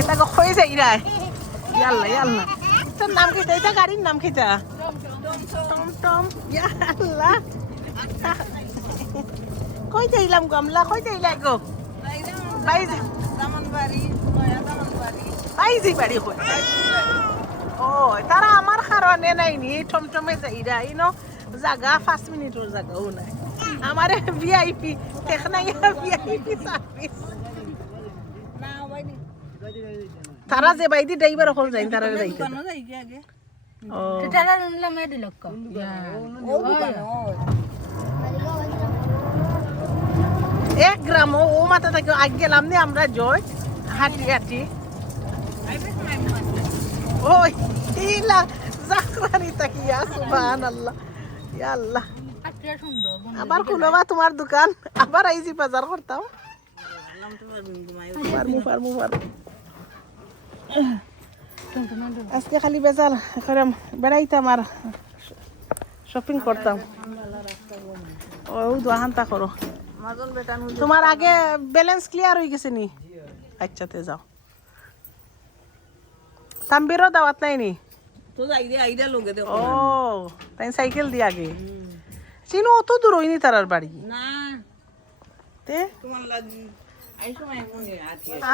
এটা কই যাই রে ইয়াল্লা ইয়াল্লা তোর নাম কি এটা গাড়ির নাম কিটা টমটম ইয়াল্লা কই যাইলাম গামলা কই যাইলাই গো বাইজি বাইজি বাড়ি কই ও তারা আমার কারণে নাইনি টমটমে যাইরা ইনো জায়গা 5 মিনিটের জায়গাও নাই আমারে ভিআইপি টেকনাইয়া ভিআইপি সার্ভিস তারা যে বাইদি ড্রাইভার হল যাই তারা যাই ও তারা নিলাম এডি লক্ষ এক গ্রাম ও মাথা থেকে আগ গেলাম নি আমরা জয় হাঁটি হাঁটি ওই ইলা জাকরানি তাকিয়া সুবহানাল্লাহ ইয়া আল্লাহ আচ্ছা সুন্দর আবার খুলবা তোমার দোকান আবার আইজি বাজার করতাম পারমু আজকে খালি বেজাল করে বেড়াইতাম আর শপিং করতাম ও দোহান্তা করো তোমার আগে ব্যালেন্স ক্লিয়ার হয়ে গেছে নি আচ্ছাতে যাও তাম্বিরও দাওয়াত নাই নি ও তাই সাইকেল দিয়ে আগে চিনো অত দূর হইনি তারার বাড়ি তে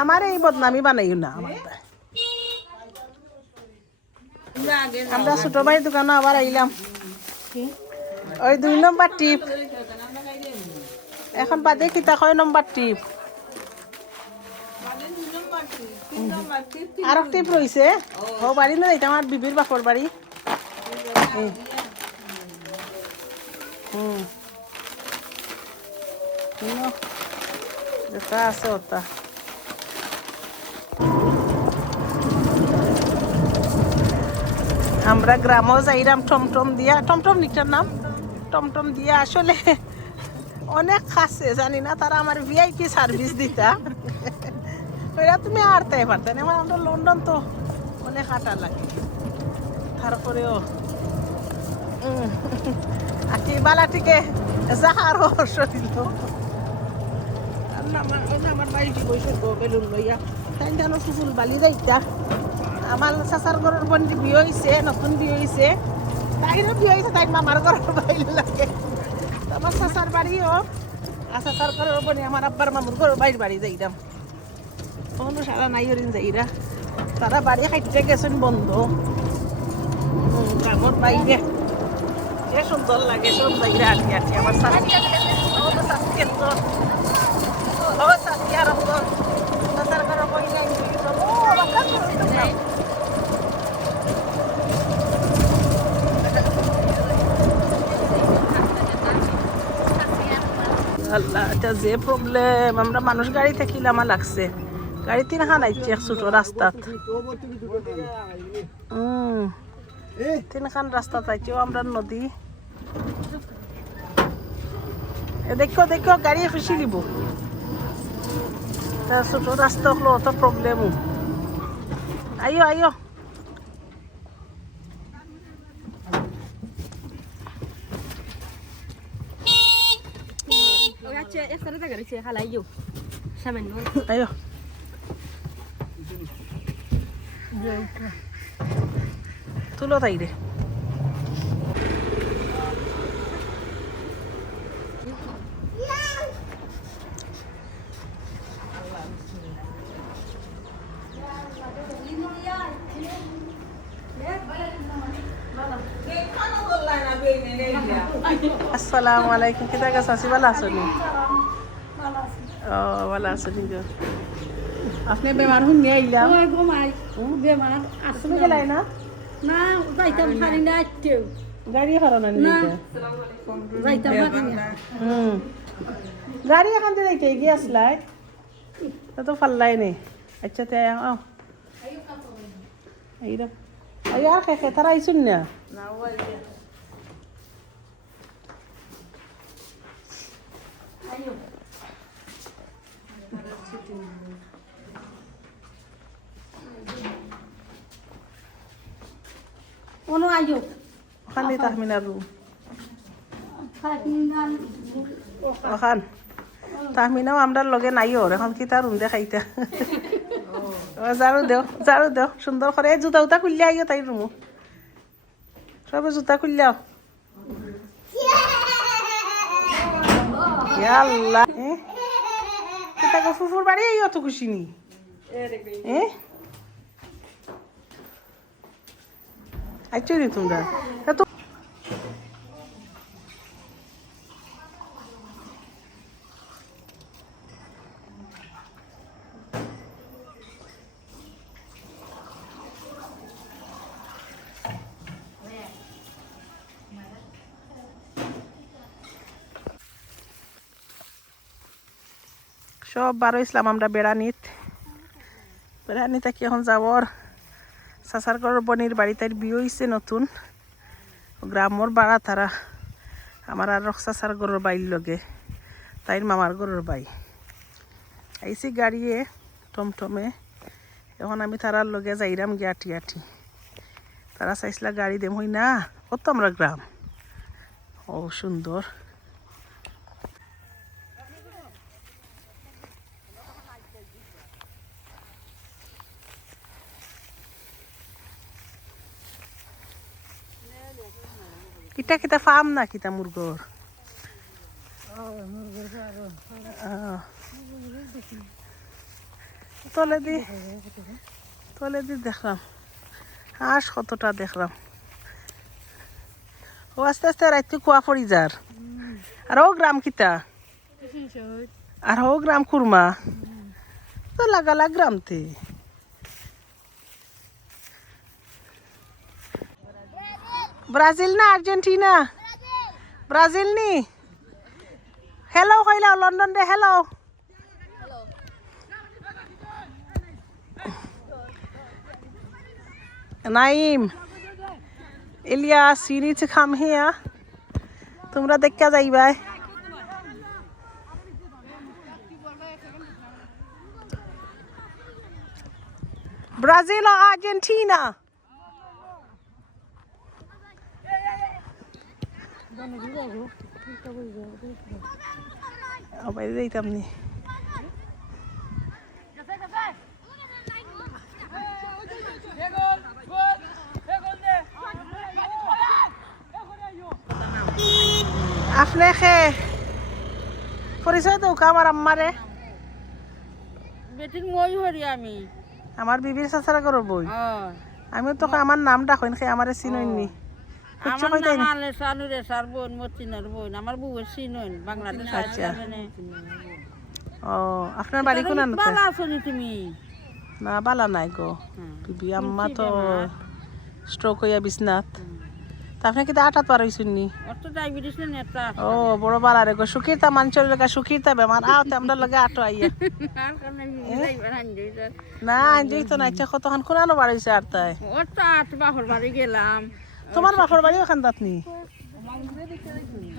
আমার এই বদনামি বানাইও না আমার আমরা ছোট ভাই দোকানে আবার আইলাম ওই 2 নম্বর টিপ এখন বাদে কিতা কয় নম্বর টিপ আর টিপ রইছে ও বাড়ি না এটা আমার বিবির বাপর বাড়ি যেটা আছে ওটা আমরা গ্রামও যাইরাম টমটম দিয়া টমটম নিটার নাম টমটম দিয়া আসলে অনেক খাসে জানি না তারা আমার ভিআইপি সার্ভিস দিতা ওইরা তুমি আরতে পারতে না আমরা লন্ডন তো অনেক হাঁটা লাগে তারপরেও আকি বালাটিকে যাহারও শরীর আমার বাড়িটি বসে বেলুন লইয়া তাই যেন ফুল বালি যাইতা আমার চাচার ঘরের বন্দি বিয়ে হয়েছে নতুন বিয়ে হয়েছে তাইরও বিয়ে হয়েছে তাই মামার ঘরের বাইরে লাগে আমার চাচার বাড়িও আর চাচার ঘরের বনি আমার আব্বার মামুর ঘরের বাইরে বাড়ি যাইরাম কোনো সারা নাই হরিণ যাইরা তারা বাড়ি খাইতে গেছেন বন্ধ গ্রামের বাইরে এ সুন্দর লাগে সব যাইরা আটি আটি আমার শাস্তি আর চাচার ঘরের বই নাই আল্লাহ এটা যে প্রবলেম আমরা মানুষ গাড়িতে কিলামা লাগছে গাড়ি 3 খান আইছে এক ছোট রাস্তাত 3 খান রাস্তাত আইছেও আমরা নদী দেখো দেখো গাড়ি খুশি দিব তা ছোট রাস্তা হলো অত প্রবলেম আইও আইও ayo tulo tayo deh Assalamualaikum kita ke sasi balas ni oh balas ni jo আপনি বেমার হুন নিয়ে আইলাম ওই গো মাই বেমার আসলে গেলাই না না যাইতাম পারি না আইতেও গাড়ি হারানো না নিতে যাইতাম পারি না গাড়ি এখান থেকে যাইতে গিয়ে আসলাই তো ফাল্লাই নেই আচ্ছা তে আও আইরা আইয়া আর খেয়ে তারা আইসুন না ono ayo ওখানে তাহমিনার রুম ফাকিনাল ওখান তাহমিনাও আমরার লগে নাই ওর এখন কি তার রুম দেখাইতা ঝাড়ু দেও সুন্দর করে জুতা উতা খুললে আইও তাই রুমু সবে জুতা খুললেও আল্লাহ তাকে ফুফুর বাড়ি এই অত খুশি নি আচ্ছা নি তোমরা সব বারো ইসলাম আমরা বেড়ানিত কি এখন যাবর চাচার ঘরের বনির বাড়ি তাই বিয়ে হয়েছে নতুন গ্রামর বাড়া তারা আমার আর চাচার ঘরের বাইর লগে তাইর মামার ঘরের বাই আইসি গাড়িয়ে টমটমে এখন আমি তারার লগে যাইরাম গিয়ে আটি তারা চাইছিলা গাড়ি দেম হই না কত আমরা গ্রাম ও সুন্দর কিতা কিতা ফার্ম না কিতা মুরগর তলে দি দেখলাম হাঁস কতটা দেখলাম ও আস্তে আস্তে রাইতে কুয়া পড়ি যার আর ও গ্রাম কিতা আর ও গ্রাম কুরমা তো লাগালা গ্রামতে ব্রাজিল না আর্জেন্টিনা ব্রাজিল নি হেল্লো কইলাও লন্ডন দে hello Naim Ilias you need to come here তোমরা দেখা যাইবা ব্রাজিল আর আর্জেন্টিনা বাইরে যাইতাম নি আপনি খে পরিচয় তো আমার আম্মারে বেটির মই হরি আমি আমার বিবির চাচারা করো বই আমিও তো আমার নামটা কইন খে আমারে চিনইনি আমার নাম আলে সানুরে সার বোন মতিনার বোন আমার বউয়ের চিনইন বাংলাদেশ আচ্ছা ও আপনার বাড়ি কোন আনতে ভালো আছনি তুমি না বালা নাই গো বিবি আম্মা তো স্ট্রোক হইয়া বিছনাত তা আপনি কি আটাত পার হইছেন নি অত ডায়াবেটিস না এটা ও বড় বালা রে গো সুকিরতা মানচল লাগা সুকিরতা বেমার আওতে আমরা লগে আটো আইয়া আর কারণে যাইবার আনজই না আনজই তো না ইচ্ছা কতখান কোনানো বাড়ি হইছে আর তাই অত আট বাহর বাড়ি গেলাম তোমার বাপর বাড়ি ওখান দাত নি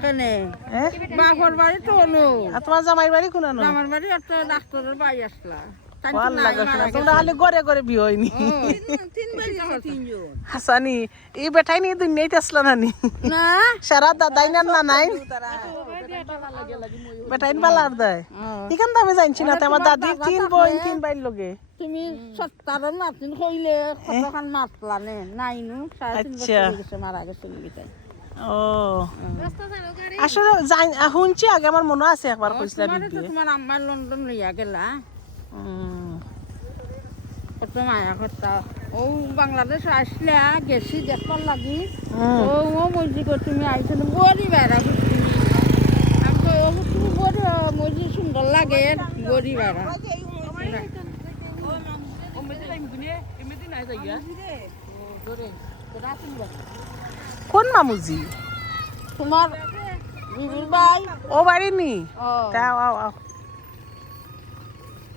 কেনে বাপর বাড়ি তো হলো আর তোমার জামাই বাড়ি কোনানো আমার বাড়ি একটা ডাক্তারের বাই আসলা ভাল লাগে না তোমরা খালি ঘরে ঘরে বিয়ে হয়নি হাসানি এই বেটাই নি দুনিয়াতে আসলা না নি না সারা দাদাই না নাই বেটাইন বালার দেয় এখান তো আমি জানছি না আমার দাদির তিন বাইর লগে তুমি সত্তারের নাতিন কইলে কতখান মাতলা নে নাইনু 3.5 বছর গেছে মারা গেছে গিতাই ও আসলে শুনছি আগে আমার মনে আছে একবার কইছিলা বিবি তোমার আম্মা লন্ডন লইয়া গেলা কত মায়া কথা ও বাংলাদেশ আসলে গেছি দেখবার লাগি ও মজি কো তুমি আইছো বড়ি বেড়া আমি তো তুমি বড়ি মজি সুন্দর লাগে বড়ি বেড়া কোন মামুজি তোমার বিবির ভাই ও বাড়ি নি আও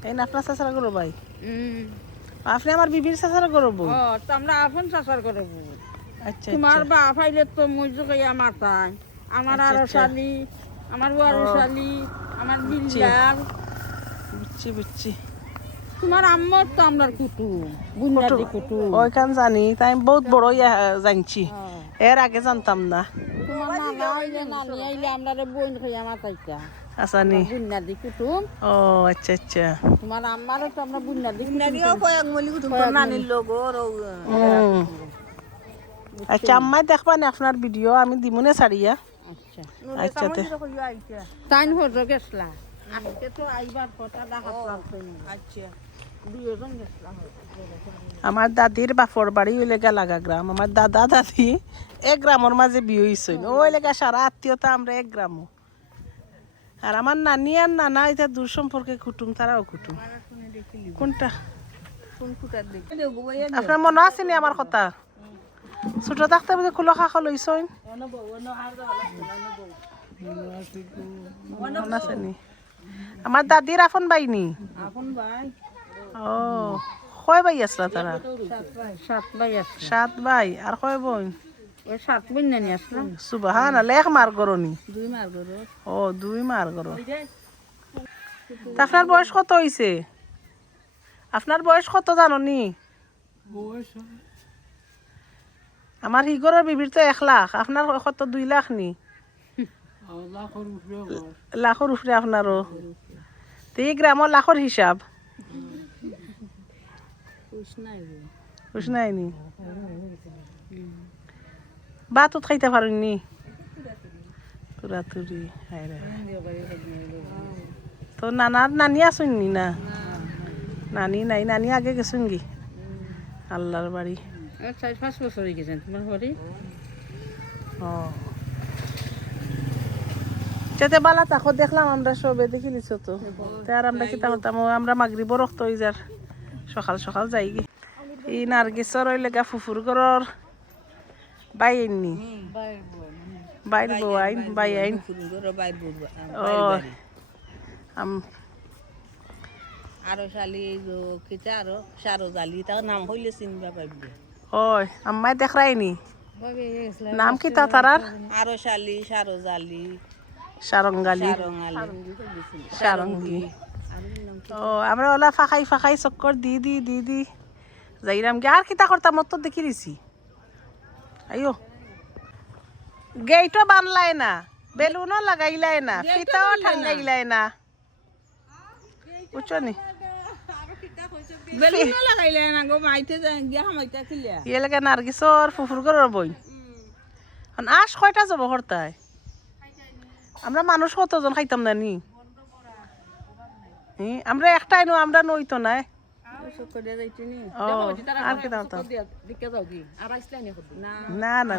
এই না আপনার চাচারা করো ভাই আপনি আমার বিবির চাচারা করবো তো আমরা আপন চাচার করবো আচ্ছা তোমার বাপ আইলে তো মজু কইয়া মারতাই আমার আর শালি আমার বড় শালি আমার বিল্লার বুঝছি তোমার আম্মার তো আমরার কুটুম বুন্দাদি কুটুম ওইখান জানি তাই বহুত বড় জানছি এর আগে জানতাম না তোমার নানা আইলে নানি আইলে আমরা বোন কইয়া মাতাইতা আসানি বুন্নাদি কুটুম ও আচ্ছা আচ্ছা তোমার আমারও তো আমরা বুন্নাদি দিও কয়েক মলি কুটুম তোর নানির লগর আচ্ছা আম্মাই দেখবা না আপনার ভিডিও আমি দিমুনে ছাড়িয়া আচ্ছা আচ্ছা তে তাইন হজো গেছলা আজকে তো আইবার কথা ডাকাত লাগছে আচ্ছা দুজন গেছলা আমার দাদির বাপর বাড়ি ওই লেগা লাগা গ্রাম আমার দাদা দাদি এক গ্রামের মাঝে বিয়ে হয়েছে ওই লেগা সারা আত্মীয়তা আমরা এক গ্রামও আর আমার নানি আর নানা এটা দূর সম্পর্কে কুটুম তারাও কুটুম কোনটা কোন কুটার দেখি আপনার মনে আছে নি আমার কথা ছোট থাকতে বুঝে কুলো খা লইছইন মনে আছে নি আমার দাদির আপন বাই নি আপন ভাই ও কয় বাই আসলা তারা সাত ভাই আছে 7 ভাই আর কয় বোন ওই সাত বুন্না নিয়ে আসলাম সুবহান আল্লাহ এক মার গরনি দুই মার গরো ও 2 মার গর আপনার বয়স কত হইছে আপনার বয়স কত জানো নি আমার হিগরের বিবির তো 1 লাখ আপনার কত 2 লাখ নি লাখর উপরে আপনারও তো এই গ্রামের লাখর হিসাব বুঝ নাই নি বাতত খাইতে পারেননি তুরাতুরি হায়রে তো নানার নানি আসুননি না নানি নাই নানি আগে গেছুন কি আল্লাহর বাড়ি 4-5 বছর হয়ে গেছেন তোমার হরি ও যেতে বালা তাকো দেখলাম আমরা সবে দেখিলিছ তো আর আমরা কি তাহতাম আমরা মাগরিব রক্ত হয়ে যার সকাল সকাল যাই গে এই নার্গিসর ওই লেগা ফুফুর ঘরের বাই আইননি বাইর বউ আইন বাই আইন ও আরো শালি কিতা আরো সারো জালি তার নাম হইলে চিনবা পাইবে ওই আম্মাই দেখরাইনি নাম কি তা তারার আরো শালি সারো জালি সারঙ্গালি সারঙ্গি ও আমরা ওলা ফাঁকাই ফাঁকাই চক্কর দি দি দি দি যাইরাম গে আর কিতা করতাম মত দেখি দিছি আইও গেইটও বানলাই না বেলুনও লাগাইলাই না ফিতাও ঠাঙ্গাইলাই না বুঝছো নি বেলুন লাগাইলে না গো মাইতে গিয়া হামাইতা খিলিয়া ইয়ে লাগে নার্গিসর ফুফুর ঘরের বই আস কয়টা যাব হরতায় আমরা মানুষ কতজন খাইতাম না নি আমরা একটাই নো আমরা নই তো নাই ও আর কি দাও না না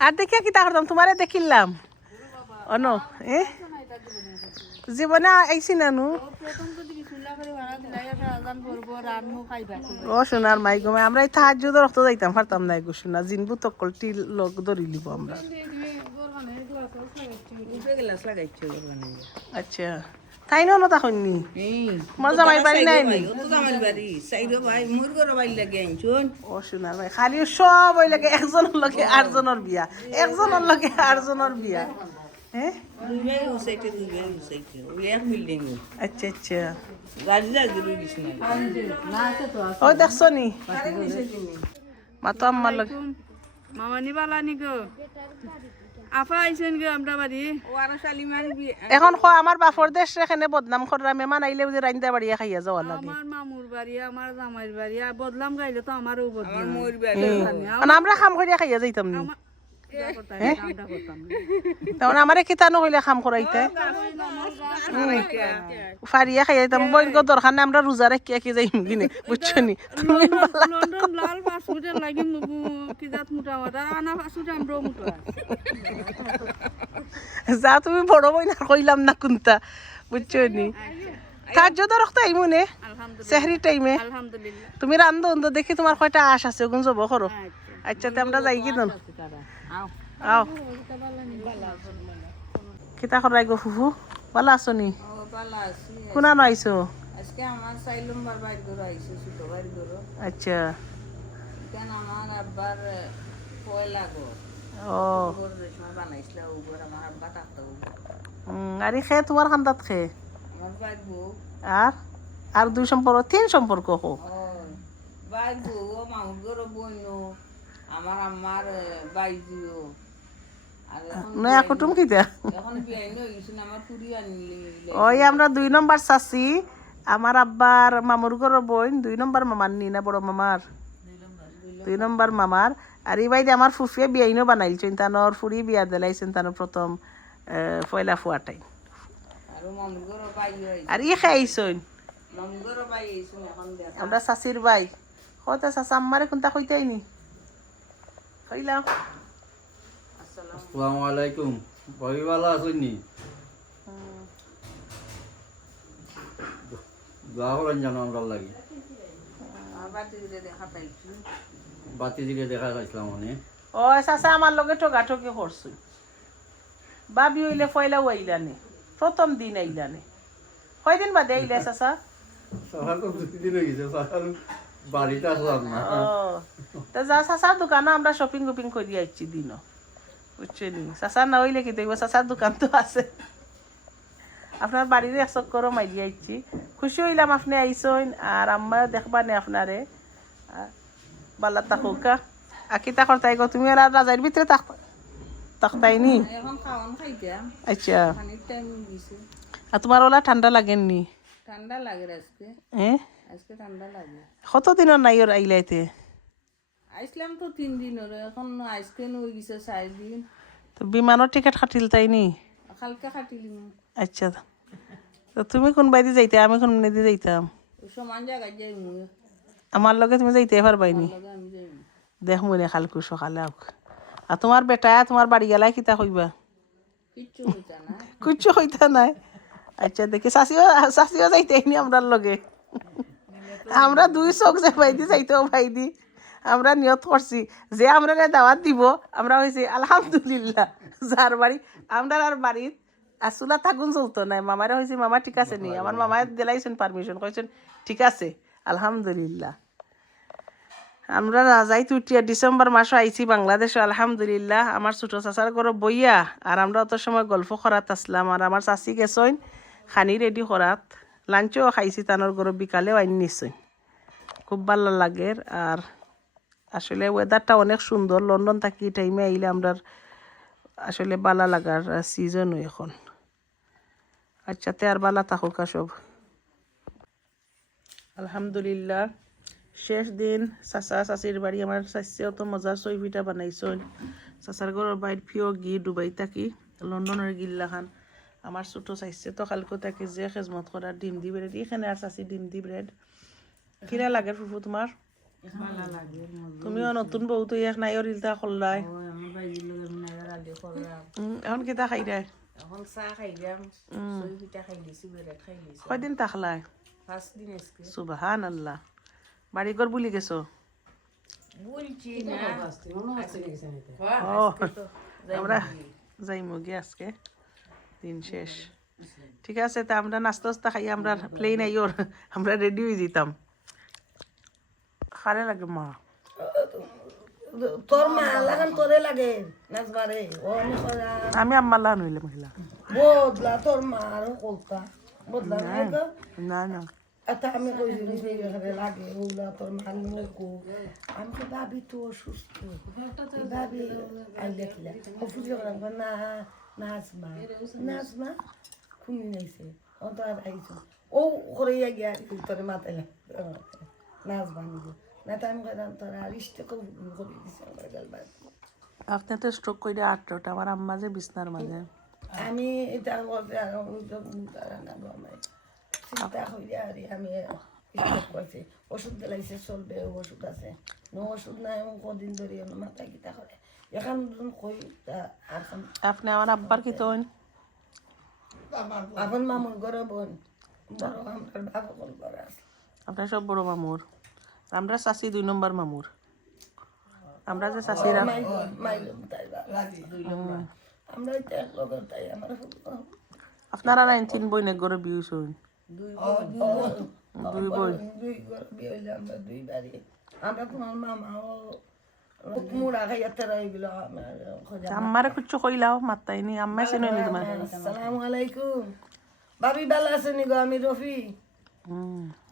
আর দেখিয়া কি তা করতাম তোমারে দেখিলাম অন জীবনে আইসি নানু ও সোনার মাই গো আমরা এই তাহাজ্জুদ রক্ত যাইতাম পারতাম না গো সোনা জিনবু তকলটি লোক ধরি লিব আমরা আচ্ছা তাই না তখননি তোমার জামাই বাড়ি নাই নি জামাই বাড়ি সাইরো ভাই মুর গরো বাড়ি লাগে আইছুন ও সোনার ভাই খালি সব ওই লাগে একজনের লগে আটজনের বিয়া একজনের লগে আটজনের বিয়া হ্যাঁ দুই ভাই উসাইতে ওই এক বিল্ডিং আচ্ছা আচ্ছা গাড়ি লাগি রই দিছ না ও দেখছো নি মাতো আম্মার লগে মামানি বালানি গো আফা আইছেন গো আমরা বাড়ি ও আর শালি মারি এখন আমার বাপর দেশ এখানে বদনাম করা মেমান আইলে বুঝে রাইন্দা বাড়িয়া খাইয়া যাওয়া লাগে আমার মামুর বাড়ি আমার জামাইর বাড়ি আর বদলাম গাইলে তো আমারও বদলাম আমার মোর বাড়ি আমরা খাম করিয়া খাইয়া যাইতাম নি আমরা করতাম তখন আমারে কিতানো হইলে খাম করাইতে ফারিয়া খাইয়া যাইতাম বইন গো দরকার নাই আমরা রোজা রাখিয়া কি যাইম কিনে বুঝছো নি তুমি লন্ডন লাল পাসপোর্টের লাগি কি জাত মোটা ওটা আনা পাসপোর্ট আমরাও মোটা যা তুমি বড় বই না কইলাম না কোনটা বুঝছো নি তার যদি রক্ত আইমুনে সেহরি টাইমে আলহামদুলিল্লাহ তুমি রান্ধো অন্ধ দেখি তোমার কয়টা আশ আছে ওগুন যাব করো আচ্ছা তে আমরা যাই কি দন আও কিতা করাই গো ফুফু ভালো আছো নি ও পালা আছি কোনা নাইছো আজকে আমার সাইলুম বার বাইর গরো আইছে ছোট বাইর গরো আচ্ছা কেন আমার আব্বার পয়লা গো ও গরু সময় বানাইছিল ও গর আমার আব্বা থাকতো আরে খে তোমার খান্দাত খে আমার বাইর বউ আর আর 2 সম্পর্ক 3 সম্পর্ক হো ও বাই বউ মামুর ঘর বইন আমার আমার বাইজিও আর নয়া কুটুম কিতা এখন বিয়াই নই গেছেন আমার পুরি আনলি ওই আমরা 2 নম্বর চাচি আমার আব্বার মামুর ঘর বোন 2 নম্বর মামার নি না বড় মামার 2 নম্বর মামার আর এই বাইদে আমার ফুফিয়ে বিয়াইনও বানাইলছেন তানোর ফুরি বিয়া দিলাইছেন তানোর প্রথম পয়লা ফুয়াটাই আর মামুর ঘর বাই হই আর ই খাইছইন মামুর ঘর বাই হইছেন এখন দেখ আমরা চাচির বাই কত চাচা আমারে কোনটা কইতাইনি কইলাম আসসালামু আলাইকুম ভাবি ভালো আছেন নি দোয়া করেন জানো আমরা লাগি বাতি দিলে দেখা পাইছি বাতি দিকে দেখা যাইছিলাম অনেক ও চাচা আমার লগে ঠগাঠকি করছুই বাবি হইলে ফয়লাও আইলানে প্রথম দিন আইলানে কয়দিন বাদে আইলে চাচা সকাল তো 2 দিন হয়ে গেছে সকাল বাড়িতে আসলাম না ও তা যা চাচার দোকানে আমরা শপিং গুপিং করি আইছি দিনও বুঝছেন চাচার না হইলে কি দেখবো চাচার দোকান তো আছে আপনার বাড়ির এক চক্করও মাইলি আইছি খুশি হইলাম আপনি আইসইন আর আম্মাও দেখবা নে আপনারে বালা তাকুকা আকি তাকর তাই গো তুমি আর রাজার ভিতরে তাকতাইনি এখন খাওয়ান খাইতাম আচ্ছা খানির টাইম দিছে আর তোমার ওলা ঠান্ডা লাগেননি ঠান্ডা লাগে আজকে হ্যাঁ আজকে ঠান্ডা লাগে কতদিনের নাই ওর আইলাইতে আইসলাম তো 3 দিন হলো এখন আজকে নই গেছে 4 দিন তো বিমানের টিকিট কাটিল তাইনি কালকে খাটিলিম আচ্ছা তো তুমি কোন বাইরে যাইতে আমি কোন বাইরে যাইতাম সমান জায়গায় যাই মুই আমার লগে তুমি যাইতে পারবাইনি লগে আমি যাই দেখ মনে খালকু সকালে আউক আর তোমার বেটা তোমার বাড়ি গেলাই কিতা কইবা কিচ্ছু হইতা না কিচ্ছু হইতা নাই আচ্ছা দেখি শাশিও যাইতেইনি আমরার লগে আমরা 2 চোখ যে বাইদি যাইতেও বাইদি আমরা নিয়ত করছি যে আমরা দাওয়াত দিব আমরা হয়েছি আলহামদুলিল্লাহ যার বাড়ি আমরা আর বাড়ির আসুলা থাকুন চলতো নাই মামারা হয়েছে মামা ঠিক আছে নি আমার মামায় দিলাইছেন পারমিশন কইছেন ঠিক আছে আলহামদুলিল্লাহ আমরা যাই তুটিয়া ডিসেম্বর মাসে আইছি বাংলাদেশে আলহামদুলিল্লাহ আমার ছোট চাচার ঘর বইয়া আর আমরা অত সময় গল্প করাত আসলাম আর আমার চাচি গেছইন খানি রেডি করাত লাঞ্চও খাইছি তানোর ঘর বিকালেও আইন নিছইন খুব ভালো লাগে আর আসলে ওয়েদারটা অনেক সুন্দর লন্ডন থাকি টাইমে আইলে আমরা আসলে ভালো লাগার সিজনও এখন আচ্ছা তে আর ভালো থাকুক সব আলহামদুলিল্লাহ শেষ দিন চাচা চাচির বাড়ি আমার চাচিও তো মজা চই পিঠা বানাইছন চাচার ঘরের বাইর প্রিয় ঘি ডুবাই থাকি লন্ডনের গিল্লাখান আমার ছোট চাইছে তো কালকে থাকি যে খেজমত করা ডিম দি ব্রেড এখানে আর চাচি ডিম দি ব্রেড কিরা লাগে ফুফু তোমার ভালো লাগে তুমিও নতুন বউ তো এক নাই রিলতা করলাই আমার বাইরের লগে মিনারে রালি করলাম এখন কিতা খাই দেয় এখন চাহ খাইলাম সই পিঠা খাই দিছি বেরেট খাই দিছি কয়দিন থাকলাই 5 দিন আজকে সুবহান আল্লাহ বাড়ি ঘর বুলি গেছো বলছি না ও আমরা যাইমু গে আজকে দিন শেষ ঠিক আছে তা আমরা নাস্তা টাস্তা খাই আমরা প্লেন আইওর আমরা রেডি হয়ে যেতাম খারে লাগে মা তোর মা লাগান তোরে লাগে নাচবারে ও নিকরা আমি আম্মা লান হইলে মহিলা বদলা তোর মা আর কলতা বদলা নাই তো না না আতা আমি কইছি নি এখানে লাগে ওলা তোর মা নকো আমি তো ভাবি তো অসুস্থ ভাবি আই দেখলা অফিস করাম না নাচমা খুনি নাইছে ও তো আর আইছো ও করে গিয়া তোরে মাতাইলা নাচবা নিবে না তো আমি কইলাম তোরা রিস্তে করে দিছে আমার গালবাদ আপনি তো স্ট্রোক করে 8টা আমার আম্মা যে বিছনার মাঝে আমি এটা করতে আর আমার চিন্তা হইলে আর আমি করছি ওষুধ দিলাইছে চলবে ওষুধ আছে নো ওষুধ নাই এমন কদিন ধরে মাথা গীতা করে এখন কই আর আপনি আমার আব্বার কি তো আপন মামুর ঘরে বোন বড় আমার বাবা কোন ঘরে আছে আপনার সব বড় মামুর আমরা চাচি 2 নম্বর মামুর আমরা যে চাচিরা মাইলুম তাই আমরা এটা লগর তাই আমার আপনারা 19 বইনের ঘরে বিয়ে হইছেন দুই বই দুই ঘর বিয়ে হইলে আমরা দুই বাড়ি আমরা তোমার মামাও মুড়া খাইয়া তেরা এগুলো আম্মারে কুচ্ছু কইলাও মাত্তাইনি আম্মা চিনো নি তোমার আসসালামু আলাইকুম ভাবি ভালো আছেন গো আমি রফি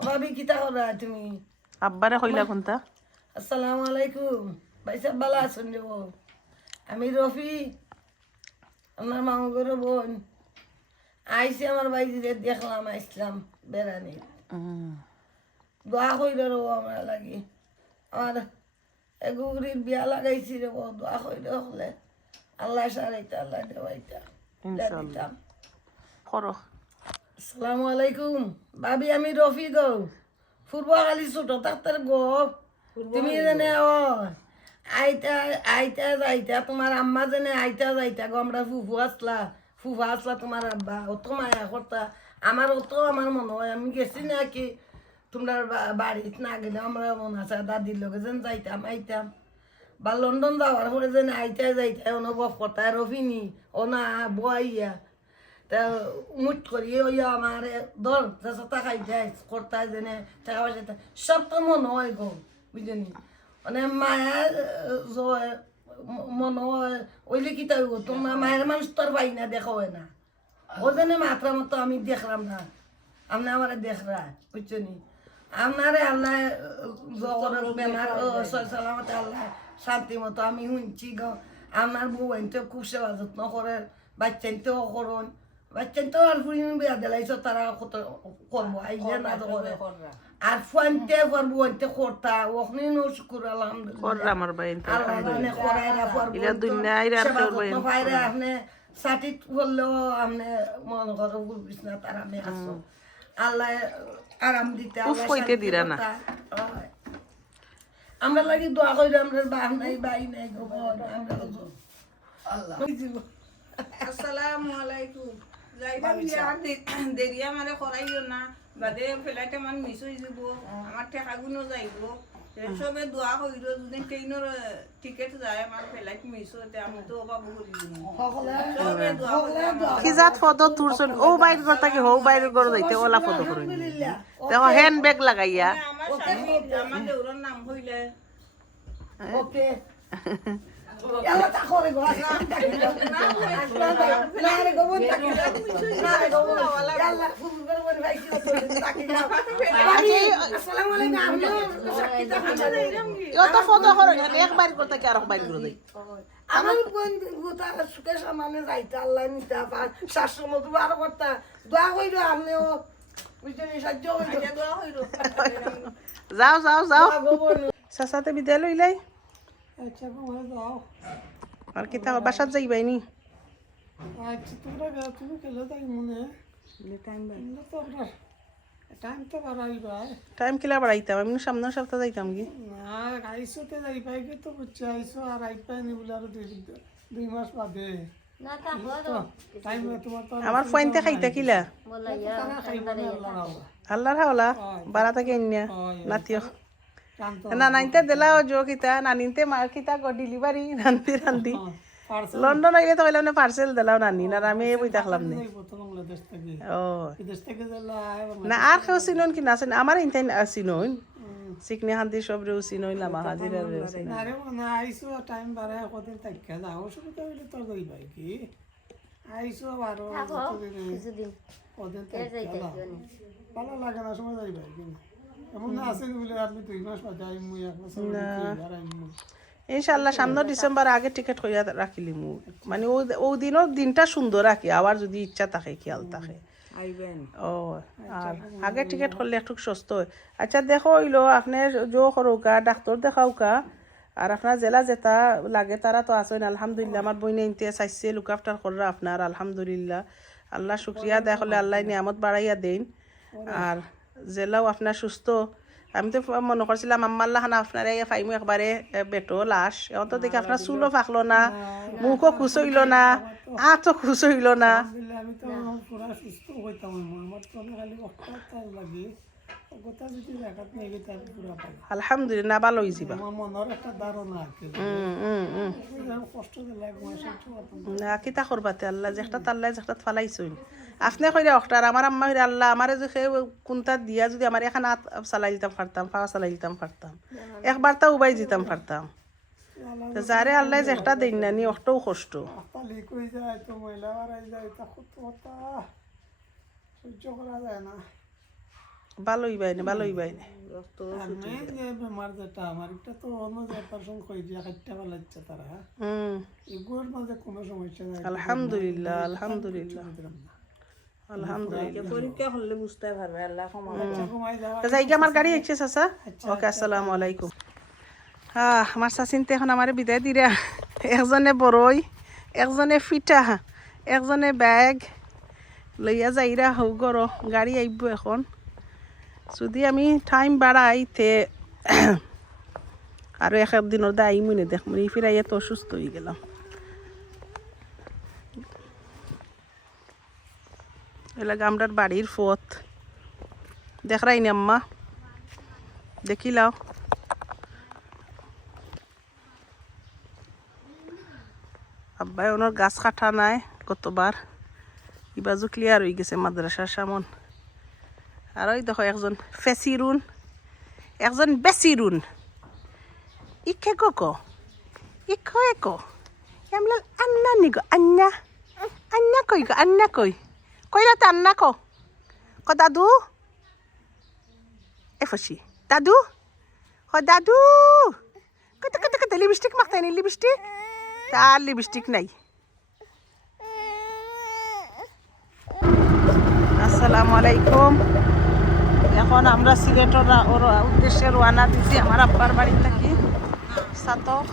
ভাবি কিতা করা তুমি আব্বারে কইলা কোনটা আসসালামু আলাইকুম ভাই সাহেব ভালো আছেন রে বউ? আমি রফি আমার মামুগর বোন আইসি আমার বাইরে দেখলাম আসলাম বেড়ানি দোয়া কইল রে বউ আমার লাগি আমার এগুরির বিয়া লাগাইছি রে বউ দোয়া কইল হলে আল্লাহ সারাইতা আল্লাহ দেওয়াইতা দিতাম করো আসসালামু আলাইকুম ভাবি আমি রফি গো পূর্বকালী ছোট থাকতার গো তুমি জানে ও আইতা আইতা যাইতা তোমার আম্মা জানে আইতা যাইতা গো আমরা ফুফু আসলা তোমার আব্বা অত মায়া করতা আমার মনে হয় আমি গেছি নাকি তোমরা বাড়িতে না গেলে আমরা মনে আছে দাদির লগে যেন যাইতাম আইতাম বা লন্ডন যাওয়ার পরে যেন আইতা যাইতা অনুভব করতা রফিনি ও না বইয়া তা মুট করি ওই আমার দর যা টাকা যায় করতা যেনে টাকা পয়সা সব তো মনে হয় গো বুঝলি মানে মায়া মনে হয় ওইলে কি তাই তোমার মায়ের মানুষ তোর পাই না দেখা হয় না ও যেন মাত্রা মতো আমি দেখলাম না আপনি আমার দেখরা বুঝছো নি আপনারে আল্লাহ জগরের বেমার সালামতে আল্লাহ শান্তি মতো আমি শুনছি গো আপনার বউ আনতে খুব সেবা যত্ন করে বাচ্চা আনতেও করুন বাচ্চা তো আর ফুড়ি বিয়া দিলাইছ তারা কত করবো আইলে না তো করে আর ফুয়ানতে পারবো আনতে করতা ওখানে নো শুকুর আলহামদুলিল্লাহ করলাম আমার বাইন আল্লাহ মানে করাইরা পারবো ইলা দুনিয়া আইরা সেবা করবো যত্ন পাইরা আপনি সাটিত বললেও আপনি মনে করো বুঝবিস না তার আমি আসো আল্লাহ আরাম দিতে আল্লাহ কইতে দিরা না। আমরা লাগি দোয়া করি আমরা বাপ নাই বাই নাই গো আমরা আল্লাহ আসসালামু আলাইকুম যাইবা বিয়া দেরিয়া মারে করাইও না বাদে ফেলাইতে মান মিস হয়ে যাব আমার টেকাগুনো যাইব সবে দোয়া কইর যদি ট্রেনের টিকেট যায় আমার ফেলাইট মিস হতে আমি তো অভাব করি সবে দোয়া কইরা কি জাত ফটো তুর চল ও বাইর করতা কি হো বাইর করে যাইতে ওলা ফটো করে দেখো হ্যান্ড ব্যাগ লাগাইয়া আমার স্বামী আমার দেউরার নাম হইলে ওকে এলা তা করে গো না রে গো বল তাকি না রে গো আল্লাহ ফুল করে বলে ভাই কি তাকি না আসসালামু আলাইকুম আপনি সাকিতা ও তো ফটো করো এক বাইর করতা কি আর এক বাইর করে দেই আমার কোন গোটা সুকে সামনে যাইতা আল্লাহ নিতা পা শাশুড় মতো আর করতা দোয়া কইরো আপনিও বুঝছেন সাহায্য কইরো দোয়া কইর যাও যাও যাও গো বল সাসাতে বিদায় লইলাই আচ্ছা বাবা যাও আর কি তা বাসাত যাইবাই নি আচ্ছা তোমরা তুমি খেলে তাই মনে টাইম তো আপনার টাইম তো বাড়াইবা টাইম কিলা বাড়াইতাম আমি সামনের সপ্তাহ যাইতাম কি না আইসোতে যাই পাই গে তো বুঝছে আইসো আর আই পাই নি বলে আর দুই মাস বাদে টাইম তোমার তো আমার ফোনতে খাইতা কিলা তারা খাইব না আল্লাহ আল্লাহর হাওলা বারা থেকে ইন্যা নাতিও কান্ত না নাইতে দিলা ও জো কিতা নানিতে মার কিতা গো ডেলিভারি রান্তি রান্তি পার্সেল লন্ডন আইলে তো কইলাম না পার্সেল দিলাও নানি না আমি বই থাকলাম না যাইব তো বাংলাদেশ থেকে ও বিদেশ থেকে যাইলা না আর কেউ চিনন কি না চিন আমার ইনতাই চিনন চিকনি হান্দি সব রেউ চিনই লামা হাজির আর রেউ চিনই আরে না আইসো টাইম বাড়ায় কদিন থাকা যাও অসুবিধা হইলে তো যাইবা কি আইসো আরো কদিন থাকা ভালো লাগে না সময় যাইবা কি এমন না আসেন বলে আপনি 2 মাস বাদে আইমু এক বছর আর আইমু ইনশাআল্লাহ সামনে ডিসেম্বর আগে টিকিট কইয়া রাখিলি মু মানে ও দিনও দিনটা সুন্দর রাখি আবার যদি ইচ্ছা থাকে খেয়াল থাকে আইবেন ও আর আগে টিকিট করলে একটু সস্ত হয় আচ্ছা দেখো হইলো আপনি জো করুকা ডাক্তার দেখাওকা আর আপনার জেলা যেটা লাগে তারা তো আসেন আলহামদুলিল্লাহ আমার বই নিতে চাইছে লুক আফটার কররা আপনার আলহামদুলিল্লাহ আল্লাহ শুক্রিয়া দেখলে আল্লাহ নিয়ামত বাড়াইয়া দেন আর জেলাও আপনার সুস্থ আমি তো মনে করছিলাম আম্মাল্লাহ খানা আপনারা ফাইমু একবারে বেটো লাশ এখন তো দেখি আপনার চুলও ফাঁকলো না মুখও খুশ হইল না আঁচও খুশ হইল না আমি তো পুরা সুস্থ হইতাম আমার তো খালি অক্টা লাগে গোটা যদি জায়গাত নিয়ে গেছে আমি পুরা পাই আলহামদুলিল্লাহ ভালো হয়েছি বা আমার মনের একটা ধারণা আছে কষ্ট দিলে না কিতা করবাতে আল্লাহ যেটা তাল্লাহ যেটা ফালাইছই আপনি কইরা অক্টার আমার আম্মা কইরা আল্লাহ আমারে যে কোনটা দিয়া যদি আমার এখানে হাত চালাই দিতাম পারতাম পা চালাই দিতাম পারতাম একবার তা উবাই দিতাম পারতাম যারে আল্লাহ যে একটা দিন না নি অক্টও কষ্ট লিক হয়ে যায় তো মহিলা বাড়াই যায় তা কত কথা সহ্য করা যায় না ভালোই বাইনে আর মেন যে বেমার যেটা আমার এটা তো অন্য যে পার্সন কই দিয়া খাইতে পারছে তারা এগুলোর মাঝে কোনো সমস্যা নাই আলহামদুলিল্লাহ পরীক্ষা করলে বুঝতে পারবে আল্লাহ ক্ষমা কমাই যাওয়া তো যাই আমার গাড়ি আইছে চাচা ওকে আসসালামু আলাইকুম আমার চাচিনতে এখন আমার বিদায় দিরা একজনে বড়ই একজনে ফিটা একজনে ব্যাগ লইয়া যাইরা হৌ গর গাড়ি আইব এখন যদি আমি টাইম বাড়াই তে আরো এক দিনের দা আইমুনে দেখমুনি ফিরাই এত অসুস্থ হয়ে গেলাম এলাকা আমরার বাড়ির ফত দেখরাই না আম্মা দেখিলাও আব্বাই ওনার গাছ কাটা নাই কতবার ইবাজু ক্লিয়ার হয়ে গেছে মাদ্রাসার সামন আর ওই দেখো একজন ফেসিরুন একজন বেসিরুন ইকে গো ইকো একো এমলাল আন্না নিগো আন্না আন্না কই গো আন্না কই কইলা তো আন্না কো দাদু এ ফসি দাদু দাদু কত কত কত লিপস্টিক মাখতাই নি লিপস্টিক তার লিপস্টিক নাই আসসালামু আলাইকুম এখন আমরা সিলেটের উদ্দেশ্যে রওনা দিছি আমার আব্বার বাড়ি থেকে সাতক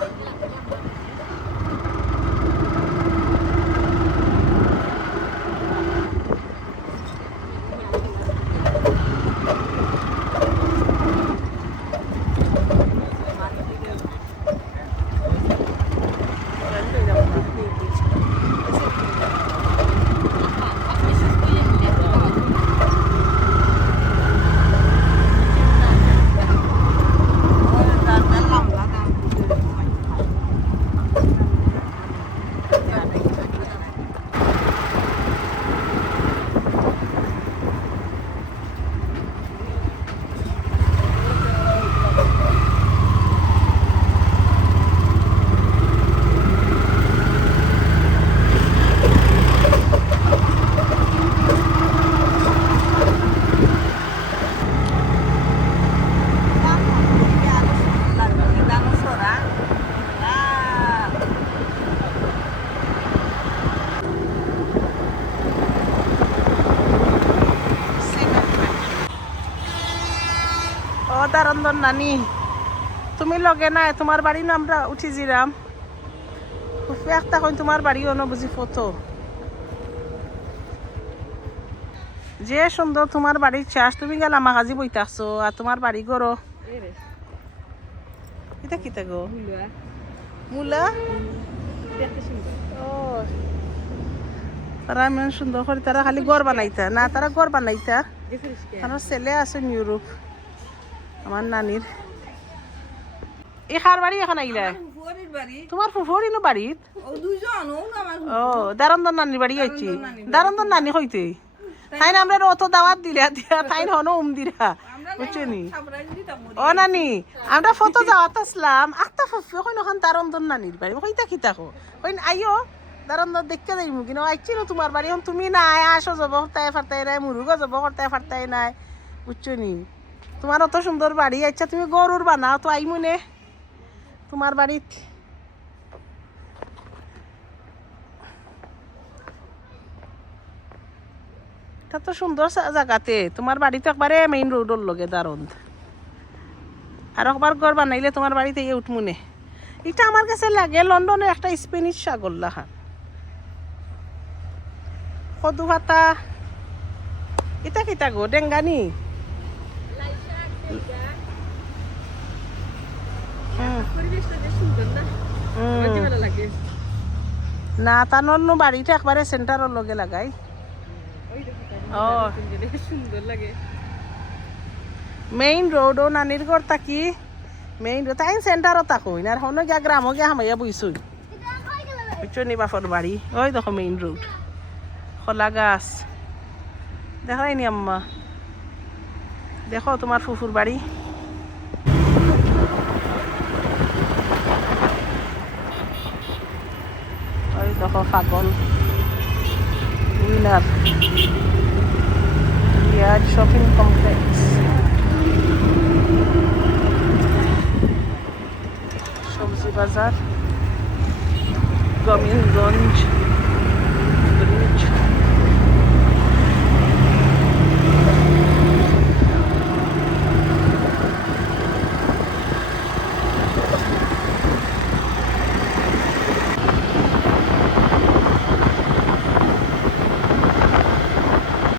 দারন্দন নানি তুমি লগে নাই তোমার বাড়ি না আমরা উঠি জিরাম একটা কই তোমার বাড়ি অন বুঝি ফটো যে সুন্দর তোমার বাড়ির চাষ তুমি গেলা মাগাজি বইতাছো আর তোমার বাড়ি গরো এটা কিতা গো মুলা ও তারা এমন সুন্দর করে তারা খালি ঘর বানাইতা না তারা ঘর বানাইতা আমার ছেলে আছে ইউরোপ আমার নানির এখার বাড়ি এখন আইলা তোমার ফুফুরি নো বাড়িত ও দারন্দন নানির বাড়ি আইছি দারন্দন নানি হইতে তাই না আমরা অত দাওয়াত দিলা দিয়া তাই হনো দিরা বুঝছনি ও নানি আমরা ফটো যাওয়াত আসলাম আত্তা ফুফু কইন এখন দারন্দন নানির বাড়ি কইতা খিতা কো কইন আইও দারন্দন দেখতে যাইমু কিনো আইছি না তোমার বাড়ি এখন তুমি না আসো যাব করতে ফারতাই নাই মুরুগো যাব করতে ফারতাই নাই বুঝছনি তোমার অত সুন্দর বাড়ি আচ্ছা তুমি গরুর বানাও তো আইমুনে তোমার বাড়িত তা তো সুন্দর জায়গাতে তোমার বাড়ি তো একবারে মেইন রোডের লগে দারুণ আর একবার ঘর বানাইলে তোমার বাড়িতে ইয়ে উঠমুনে এটা আমার কাছে লাগে লন্ডনে একটা স্পেনিশ ছাগল লাহান কদু ভাতা এটা কিতা গো ডেঙ্গানি না তার অন্য বাড়িটা একবারে সেন্টারের লগে লাগাই সুন্দর লাগে মেইন রোড ও নানির ঘর থাকি মেইন রোড তাই সেন্টারও থাকুই আর হনো গিয়া গ্রামও গিয়া হামাইয়া বইসুই বুঝছো নি বাপর বাড়ি ওই দেখো মেইন রোড খোলা গাছ দেখাই নি আম্মা দেখো তোমার ফুফুর বাড়ি ওই দেখো পাগল উইনার রিয়াদ শপিং কমপ্লেক্স, সবজি বাজার, গোবিন্দগঞ্জ।